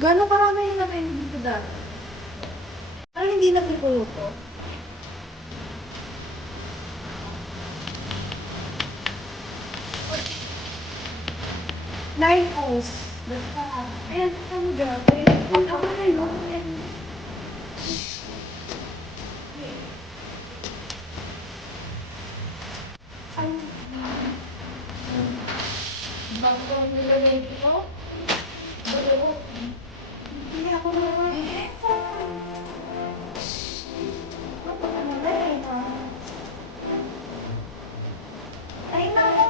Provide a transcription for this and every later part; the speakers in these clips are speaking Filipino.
Gano'ng karami yung nakain dito dati? Parang hindi na pinuluto. Nine O's. Basta. Ayan, ano grabe. Ako na yun. Ayan. Ang... Bago ang nilagay ko. Oo. Hindi ako naman. Ano na eh, ha? Ay, naku!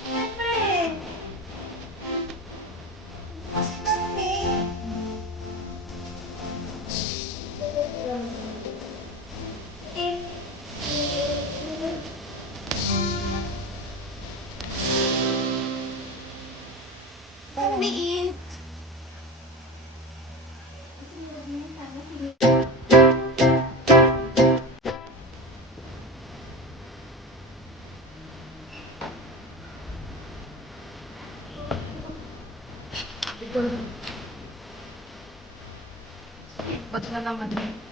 Siyempre! Ang liit. Ba't na naman eh?